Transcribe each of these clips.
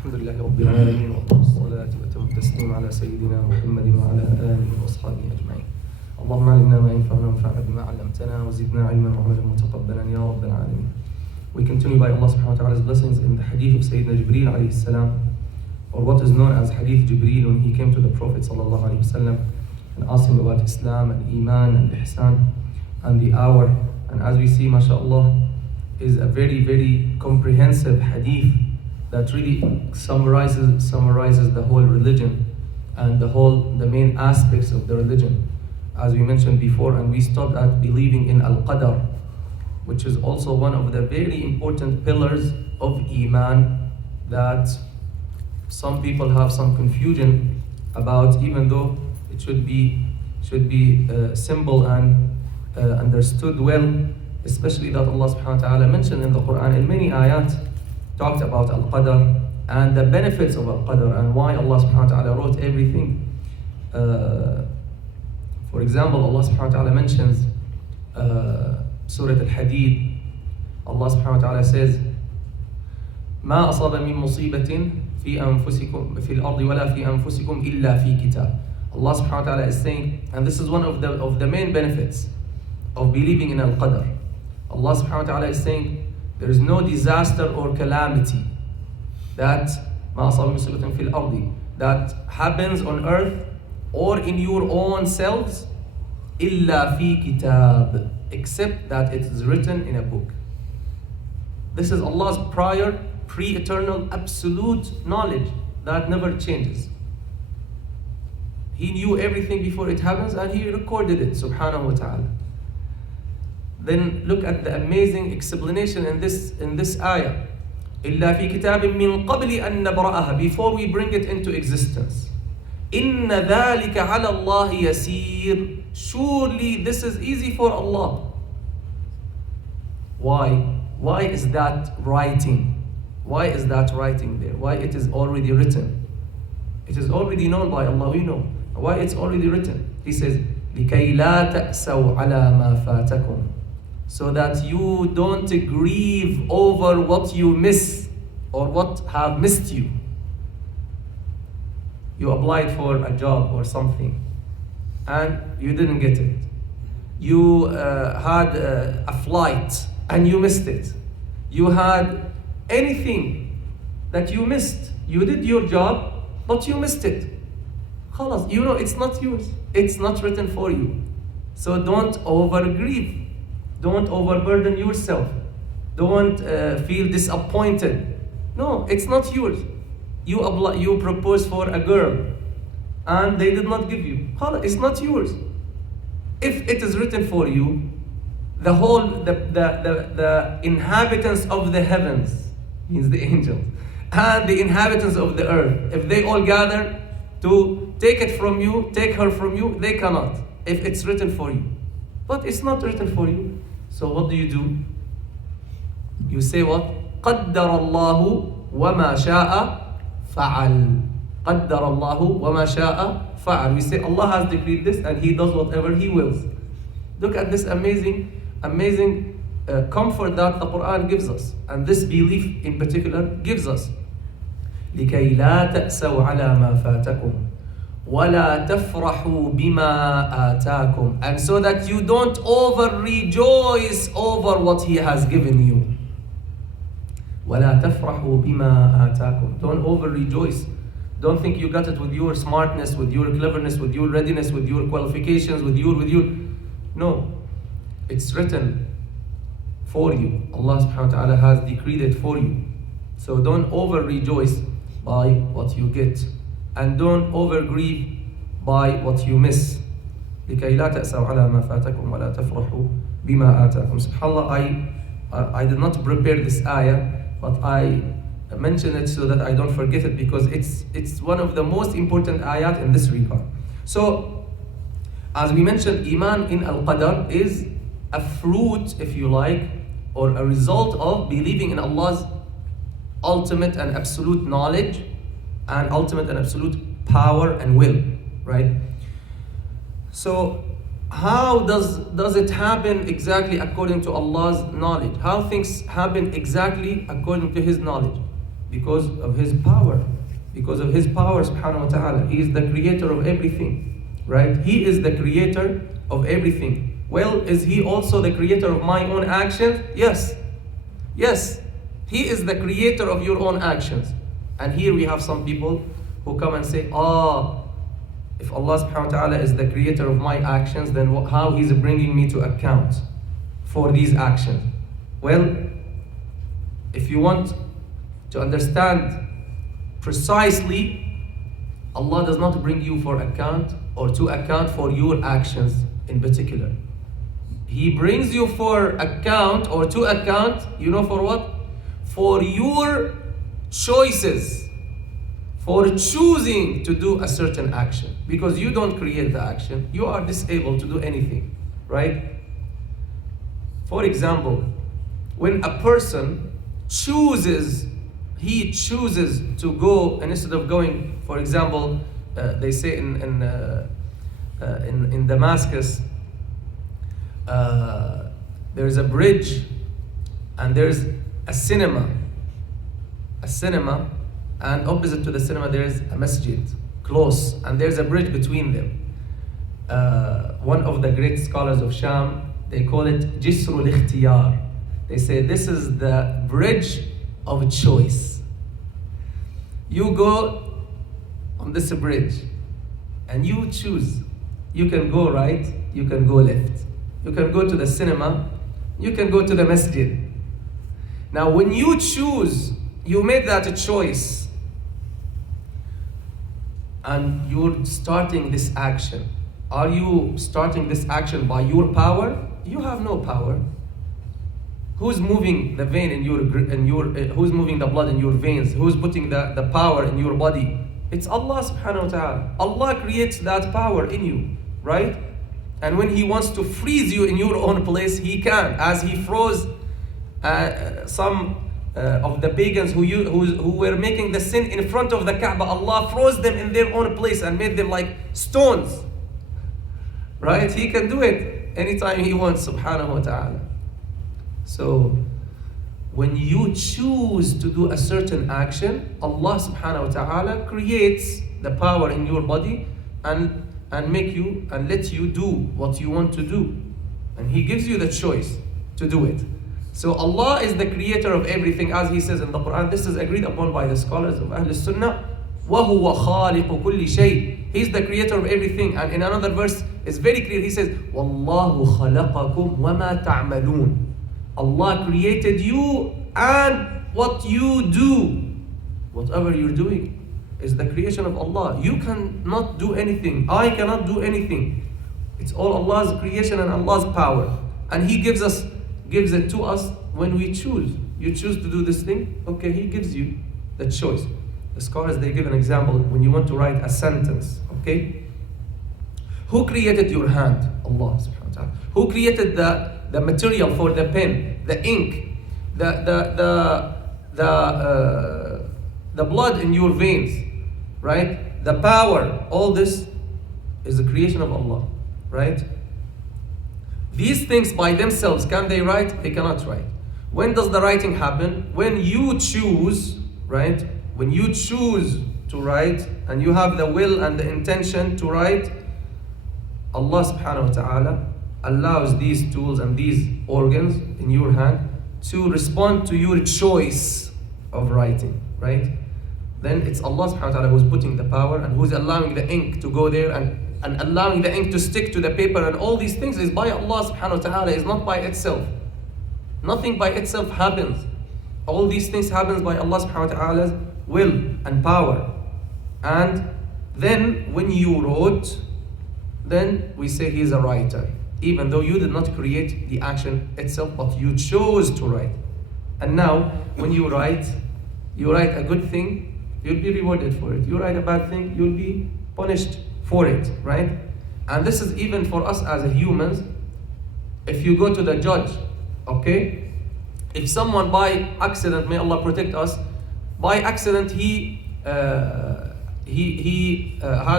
الحمد لله رب العالمين والصلاة وأتم التسليم على سيدنا محمد وعلى آله وأصحابه أجمعين. اللهم علمنا ما ينفعنا وانفعنا بما علمتنا وزدنا علما وعملا متقبلا يا رب العالمين. We continue by Allah subhanahu wa ta'ala's blessings in the hadith of Sayyidina Jibreel alayhi salam, or what is known as hadith Jibreel, when he came to the Prophet sallallahu alayhi wasallam and asked him about Islam and Iman and Ihsan and the hour. And as we see, mashallah, is a very, very comprehensive hadith that really summarizes the whole religion and the main aspects of the religion, as we mentioned before. And we stopped at believing in al-qadar, which is also one of the very important pillars of Iman that some people have some confusion about, even though it should be simple and understood well, especially that Allah subhanahu wa ta'ala mentioned in the Quran in many ayat, talked about al-qadar and the benefits of al-qadar and why Allah subhanahu wa ta'ala wrote everything. For example, Allah subhanahu wa ta'ala mentions Surah Al-Hadid. Allah subhanahu wa ta'ala says, ما أصاب من مصيبة في أنفسكم في الأرض ولا في أنفسكم إلا في كتاب. Allah subhanahu wa ta'ala is saying, and this is one of the main benefits of believing in al-qadar. Allah subhanahu wa ta'ala is saying, there is no disaster or calamity that ما أصاب من مصيبة في الأرض that happens on earth or in your own selves إلا في كتاب, except that it is written in a book. This is Allah's prior, pre-eternal, absolute knowledge that never changes. He knew everything before it happens and He recorded it, subhanahu wa ta'ala. Then look at the amazing explanation in this ayah. إِلَّا فِي كِتَابٍ مِّن قَبْلِ أَن نَبْرَأَهَا, before we bring it into existence. إِنَّ ذَلِكَ عَلَى اللَّهِ يَسِيرٌ, surely this is easy for Allah. Why? Why is that writing? Why is that writing there? Why it is already written? It is already known by Allah, we know. Why it's already written? He says, لِكَيْ لَا تَأْسَوْا عَلَى مَا فَاتَكُمْ, so that you don't grieve over what you miss or what have missed you. You applied for a job or something and you didn't get it. You had a flight and you missed it. You had anything that you missed. You did your job, but you missed it. Khalas, you know it's not yours. It's not written for you. So don't over grieve. Don't overburden yourself. Don't feel disappointed. No, it's not yours. You propose for a girl and they did not give you. It's not yours. If it is written for you, the inhabitants of the heavens, means the angels, and the inhabitants of the earth, if they all gather to take it from you, take her from you, they cannot, if it's written for you. But it's not written for you. So what do? You say what? قَدَّرَ اللَّهُ وَمَا شَاءَ فَعَلْ. قَدَّرَ اللَّهُ وَمَا شَاءَ فَعَلْ. We say Allah has decreed this and He does whatever He wills. Look at this amazing comfort that the Quran gives us, and this belief in particular gives us. لِكَيْ لَا تَأْسَوْا عَلَى مَا فَاتَكُمْ وَلَا تَفْرَحُوا بِمَا آتَاكُمْ, and so that you don't over rejoice over what He has given you. وَلَا تَفْرَحُوا بِمَا آتَاكُمْ, don't over rejoice. Don't think you got it with your smartness, with your cleverness, with your readiness, with your qualifications, with your. No, it's written for you. Allah subhanahu wa ta'ala has decreed it for you. So don't over rejoice by what you get, and don't over grieve by what you miss. لِكَيْ لَا تَأْسَوْا عَلَى مَا فَاتَكُمْ وَلَا تَفْرَحُوا بِمَا آتَاكُمْ. SubhanAllah, I did not prepare this ayah, but I mention it so that I don't forget it, because it's one of the most important ayat in this regard. So, as we mentioned, Iman in al-Qadar is a fruit, if you like, or a result of believing in Allah's ultimate and absolute knowledge and ultimate and absolute power and will, right? So how does it happen exactly according to Allah's knowledge? How things happen exactly according to His knowledge? Because of His power. Because of His power, subhanahu wa ta'ala. He is the creator of everything, right? He is the creator of everything. Well, is He also the creator of my own actions? Yes. Yes. He is the creator of your own actions. And here we have some people who come and say, if Allah subhanahu wa ta'ala is the creator of my actions, then how He's bringing me to account for these actions? Well, if you want to understand precisely, Allah does not bring you for account or to account for your actions in particular. He brings you for account or to account, you know for what? For your choices, for choosing to do a certain action. Because you don't create the action, you are disabled to do anything, right? For example, when a person chooses to go, and instead of going, for example, they say in Damascus, there's a bridge and there's a cinema, and opposite to the cinema there's a masjid, close, and there's a bridge between them. One of the great scholars of Sham, they call it Jisrul Ikhtiyar. They say this is the bridge of choice. You go on this bridge and you choose. You can go right, you can go left. You can go to the cinema, you can go to the masjid. Now when you choose, you made that a choice and you're starting this action. Are you starting this action by your power? You have no power. Who's moving the vein in your who's moving the blood in your veins? Who's putting the power in your body? It's Allah subhanahu wa ta'ala. Allah creates that power in you, right? And when He wants to freeze you in your own place, He can, as He froze some of the pagans who were making the sin in front of the Kaaba. Allah froze them in their own place and made them like stones, right? He can do it anytime He wants, subhanahu wa ta'ala. So when you choose to do a certain action, Allah subhanahu wa ta'ala creates the power in your body and make you and let you do what you want to do. And He gives you the choice to do it. So Allah is the creator of everything, as He says in the Quran. This is agreed upon by the scholars of Ahl Sunnah. وَهُوَ خَالِقُ كُلِّ شَيْءٍ. He's the creator of everything. And in another verse, it's very clear. He says, وَاللَّهُ خَلَقَكُمْ وَمَا تَعْمَلُونَ. Allah created you and what you do. Whatever you're doing is the creation of Allah. You cannot do anything. I cannot do anything. It's all Allah's creation and Allah's power. And He gives it to us when we choose. You choose to do this thing, okay, He gives you the choice. The scholars, they give an example when you want to write a sentence, okay? Who created your hand? Allah subhanahu wa ta'ala. Who created the material for the pen, the ink, the blood in your veins, right? The power, all this is the creation of Allah, right? These things by themselves, can they write? They cannot write. When does the writing happen? When you choose, right? When you choose to write and you have the will and the intention to write, Allah subhanahu wa ta'ala allows these tools and these organs in your hand to respond to your choice of writing, right? Then it's Allah subhanahu wa ta'ala who's putting the power and who's allowing the ink to go there and allowing the ink to stick to the paper, and all these things is by Allah subhanahu wa ta'ala, is not by itself. Nothing by itself happens. All these things happens by Allah subhanahu wa ta'ala's will and power. And then when you wrote, then we say He is a writer, even though you did not create the action itself, but you chose to write. And now when you write a good thing, you'll be rewarded for it. You write a bad thing, you'll be punished for it, right? And this is even for us as humans. If you go to the judge, okay, if someone by accident, may Allah protect us, by accident he had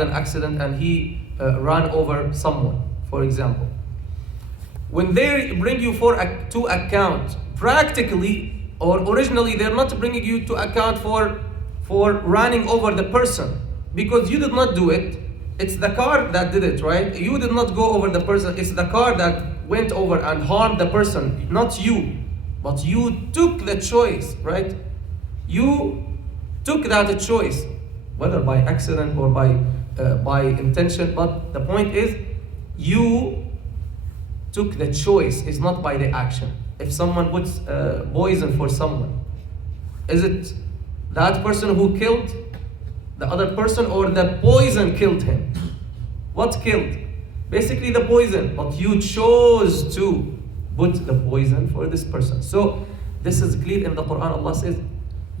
an accident and he ran over someone, for example. When they bring you to account, practically or originally they're not bringing you to account for running over the person, because you did not do it. It's the car that did it, right? You did not go over the person. It's the car that went over and harmed the person, not you. But you took the choice, right? You took that choice, whether by accident or by intention. But the point is, you took the choice. It's not by the action. If someone puts poison for someone, is it that person who killed the other person, or the poison killed him? What killed? Basically the poison, but you chose to put the poison for this person. So this is clear in the Quran. Allah says,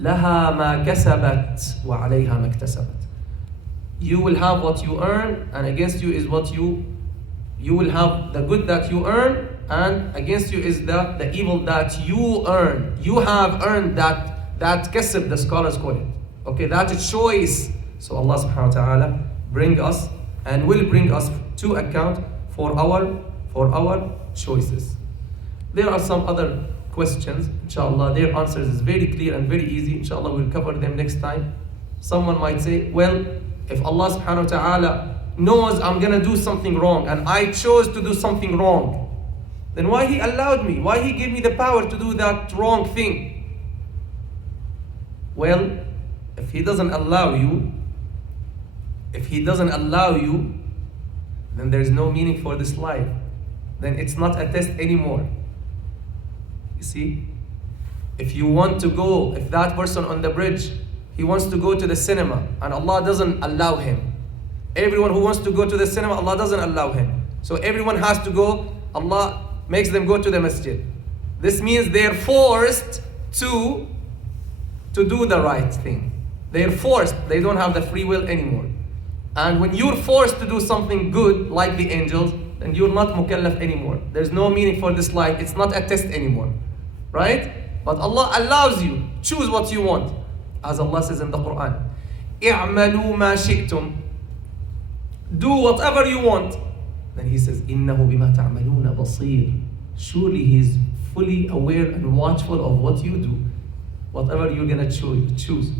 لَهَا مَا كَسَبَتْ وَعَلَيْهَا مَا اكْتَسَبَتْ. You will have what you earn, and against you is what you will have the good that you earn, and against you is the evil that you earn. You have earned that kasab, the scholars call it. Okay, that choice. So Allah subhanahu wa ta'ala bring us and will bring us to account for our choices. There are some other questions, inshallah. Their answers is very clear and very easy. Inshallah, we'll cover them next time. Someone might say, well, if Allah subhanahu wa ta'ala knows I'm gonna do something wrong and I chose to do something wrong, then why He allowed me? Why He gave me the power to do that wrong thing? Well, if He doesn't allow you, then there is no meaning for this life. Then it's not a test anymore. You see? If you want to go, if that person on the bridge, he wants to go to the cinema and Allah doesn't allow him. Everyone who wants to go to the cinema, Allah doesn't allow him. So everyone has to go, Allah makes them go to the masjid. This means they're forced to do the right thing. They're forced, they don't have the free will anymore. And when you're forced to do something good, like the angels, then you're not mukallaf anymore. There's no meaning for this life. It's not a test anymore. Right? But Allah allows you. Choose what you want. As Allah says in the Quran, اِعْمَلُوا مَا شِئْتُمْ. Do whatever you want. Then He says, إِنَّهُ بِمَا تَعْمَلُونَ بَصِيرٌ. Surely He is fully aware and watchful of what you do. Whatever you're going to choose.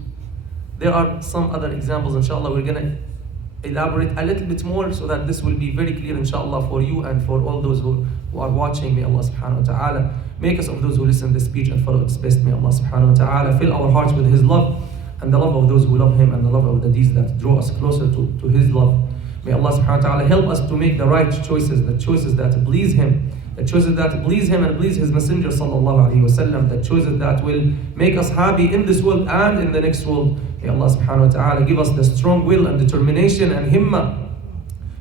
There are some other examples, inshallah. We're going to elaborate a little bit more so that this will be very clear, inshallah, for you and for all those who are watching. May Allah subhanahu wa ta'ala make us of those who listen to this speech and follow its best. May Allah subhanahu wa ta'ala fill our hearts with His love and the love of those who love Him and the love of the deeds that draw us closer to His love. May Allah subhanahu wa ta'ala help us to make the right choices, the choices that please Him, the choices that please Him and please His Messenger sallallahu alaihi wasallam, the choices that will make us happy in this world and in the next world. May Allah subhanahu wa ta'ala give us the strong will and determination and himmah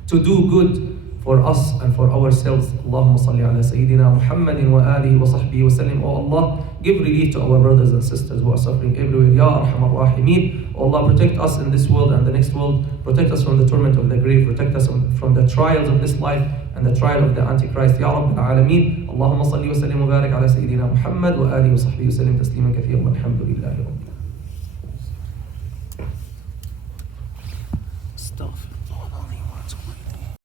to do good for us and for ourselves. Allahumma salli ala Sayyidina Muhammadin wa alihi wa sahbihi wa sallim. Oh Allah, give relief to our brothers and sisters who are suffering everywhere. Ya Arhamar Rahimeen. Oh Allah, protect us in this world and the next world. Protect us from the torment of the grave. Protect us from the trials of this life and the trial of the Antichrist. Ya Rabbil Alameen. Allahumma salli wa sallim wa barik ala Sayyidina Muhammad wa alihi wa sahbihi wa sallim tasliman kathiran walhamdulillahi rabbil alamin.